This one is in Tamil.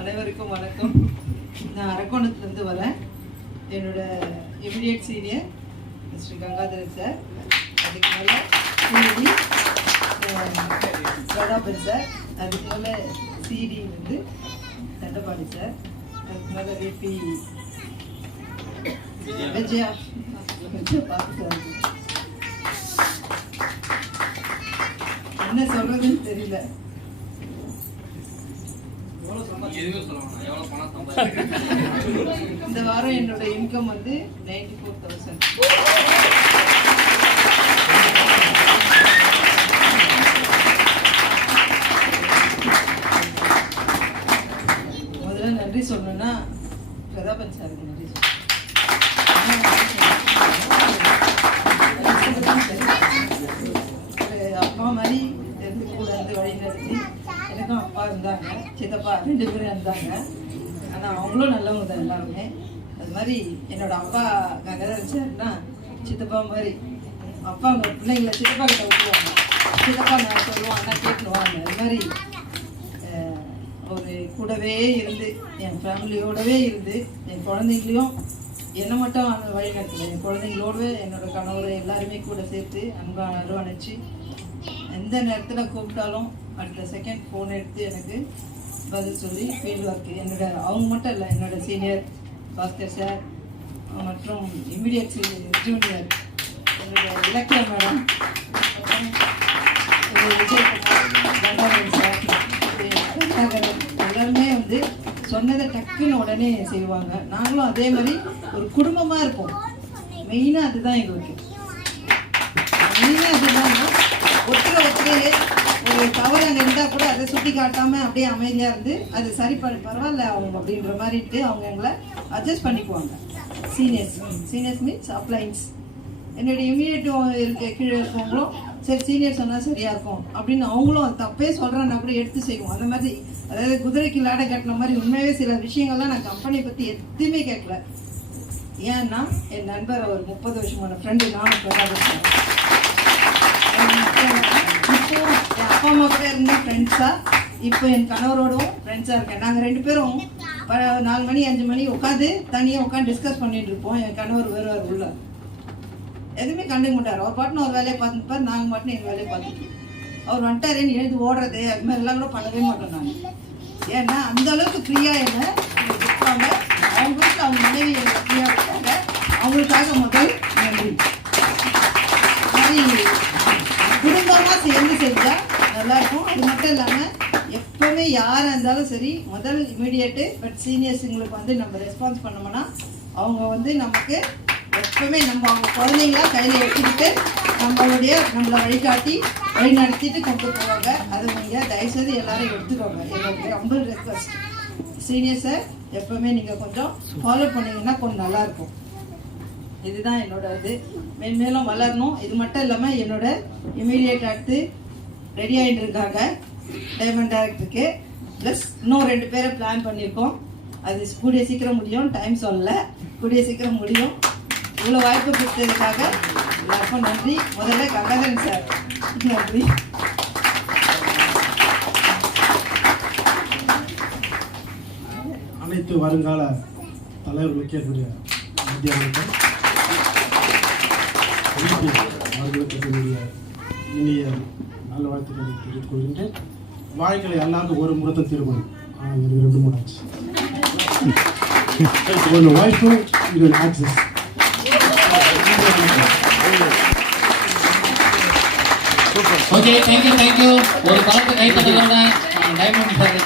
அனைவருக்கும் வணக்கம். நான் அரக்கோணத்துலேருந்து வரேன். என்னோட immediate senior mister Gangadharan sir, அதுக்கு மேலே பிரதாபன் சார், அதுக்கு மேலே சிடி வந்து தண்டபாணி சார், அதுக்கு மேலே விபி விஜயா பார்த்து சார். என்ன சொல்றதுன்னு தெரியல. இந்த வாரம் என்னோட இன்கம் வந்து 94,000. முதல்ல நன்றி சொல்லணும்னா பிரதாபன் சாருக்கு நன்றி சொல்லணும். அப்பா மாதிரி இருந்து கூட இருந்து வழி நடத்தி, எனக்கும் அப்பா இருந்தாங்க, சித்தப்பா 2 பேரும் இருந்தாங்க. ஆனால் அவங்களும் நல்லவங்க தான் எல்லாருமே. அது மாதிரி என்னோட அப்பா கங்காதரன் சார்னா சித்தப்பா மாதிரி. அப்பா அவங்க பிள்ளைங்களை சித்தப்பா கிட்ட விட்டுருவாங்க, சித்தப்பா நான் சொல்லுவோம் அண்ணா கேட்டுருவாங்க. அது மாதிரி ஒரு கூடவே இருந்து என் ஃபேமிலியோடவே இருந்து என் குழந்தைங்களையும் என்னை மட்டும் வழி நடத்தல, என் குழந்தைங்களோடவே என்னோட கணவரை எல்லாருமே கூட சேர்த்து அன்பாக அரவணைச்சு எந்த நேரத்தில் கூப்பிட்டாலும் அடுத்த செகண்ட் ஃபோன் எடுத்து எனக்கு பதில் சொல்லி ஃபீல்ட் ஒர்க்கு என்னோட அவங்க மட்டும் இல்லை, என்னோட சீனியர் பாஸ்கர் சார் மற்றும் இமிடியட் ஜூனியர் என்னோட இலக்கிய மேடம், விஜயகுமார், கங்காதரன் சார், எல்லாருமே வந்து சொன்னதை டக்குன்னு உடனே செய்வாங்க. நாங்களும் அதே மாதிரி ஒரு குடும்பமாக இருப்போம். மெயினாக அதுதான் எங்களுக்கு, மெயினாக அதுதான். ஒத்துழையே ஒரு தவறு அங்கே இருந்தால் கூட அதை சுட்டி காட்டாமல் அப்படியே அமைதியாக இருந்து அது சரி பரவாயில்ல அவங்க அப்படின்ற மாதிரிட்டு அவங்க எங்களை அட்ஜஸ்ட் பண்ணிக்குவாங்க. Seniors means appliance. என்னுடைய இமீடியேட்டிவ் இருக்க கீழே இருக்கவங்களும் சரி சீனியர் சொன்னால் சரியாக இருக்கும் அப்படின்னு அவங்களும் அது தப்பே சொல்கிறேன்னா கூட எடுத்து செய்வோம். அந்த மாதிரி அதாவது குதிரைக்கு லாடை கட்டின மாதிரி உண்மையாகவே சில விஷயங்கள்லாம் நான் கம்பெனியை பற்றி எதுவுமே கேட்கல. ஏன்னா என் நண்பர் ஒரு 30 வருஷமான ஃப்ரெண்டு, நானும் பிரதாபன். இப்போ என் அப்பா அம்மா கூட இருந்த ஃப்ரெண்ட்ஸாக இப்போ என் கணவரோடவும் ஃப்ரெண்ட்ஸாக இருக்கேன். நாங்கள் 2 பேரும் 4 மணி 5 மணி உட்காந்து தனியாக உட்காந்து டிஸ்கஸ் பண்ணிட்டு இருப்போம். என் கணவர் வருவார் உள்ள, எதுவுமே கண்டுக்க மாட்டார். அவர் பாட்டுன்னு ஒரு வேலையை பார்த்துப்பார், நாங்கள் மட்டும் எங்கள் வேலையை பார்த்துட்டு. அவர் வந்துட்டாரேன்னு எழுந்து ஓடுறது அது மாதிரிலாம் கூட பண்ணவே மாட்டோம் நாங்கள். ஏன்னா அந்த அளவுக்கு ஃப்ரீயாக என்ன இருப்பாங்க. அவங்க வீட்டில் அவங்க மனைவி எங்களை ஃப்ரீயாக இருக்காங்க. அவங்களுக்காக முதல் நன்றி. மாதிரி குடும்பமாக சேர்ந்து செஞ்சால் நல்லாயிருக்கும். அது மட்டும் இல்லாமல் எப்போவுமே யாராக இருந்தாலும் சரி முதல் இமீடியேட்டு பட் சீனியர்ஸுங்களுக்கு வந்து நம்ம ரெஸ்பான்ஸ் பண்ணோம்னா அவங்க வந்து நமக்கு எப்பவுமே நம்ம அவங்க குழந்தைங்களா கையில் எடுத்துக்கிட்டு நம்மளை வழிகாட்டி வழி நடத்திட்டு கொண்டு போவாங்க. அது நீங்கள் தயவுசெய்து எல்லாரும் எடுத்துக்கோங்க. என்னுடைய ஹம்பிள் ரெக்வஸ்ட். சீனியர்ஸை எப்பவுமே நீங்கள் கொஞ்சம் ஃபாலோ பண்ணிங்கன்னா கொஞ்சம் நல்லாயிருக்கும். இதுதான் என்னோட இது. மேலும் வளரணும். இது மட்டும் இல்லாமல் என்னோட இமீடியேட் அடுத்து ரெடி ஆகிட்டு இருக்காங்க டைமண்ட் டைரக்டருக்கு. ப்ளஸ் இன்னும் 2 பேரை பிளான் பண்ணியிருக்கோம். அது கூடிய சீக்கிரம் முடியும். டைம் சொல்லலை, கூடிய சீக்கிரம் முடியும். இவ்வளோ வாய்ப்பு கொடுத்ததுக்காக எல்லாருக்கும் நன்றி. முதல்ல கங்காதரன் சார் நன்றி. அனைத்து வருங்கால தலைவர்களுக்கு என்னுடைய மத்திய வணக்கம். அவர்களுக்கு என்னுடைய இனிய நல்ல வாழ்த்துக்களை தெரிவித்துக் கொள்கின்றேன். வாழ்க்கையை எல்லாருக்கும் ஒரு முறைத்தான் திருமணம், ஆனால் எனக்கு 2 3 ஆச்சு. ஒன்று வாய்ப்பு, இது ஆக்சஸ். Okay, thank you. ஒரு பலத்தை கை தட்டலோட டைமண்ட் சார்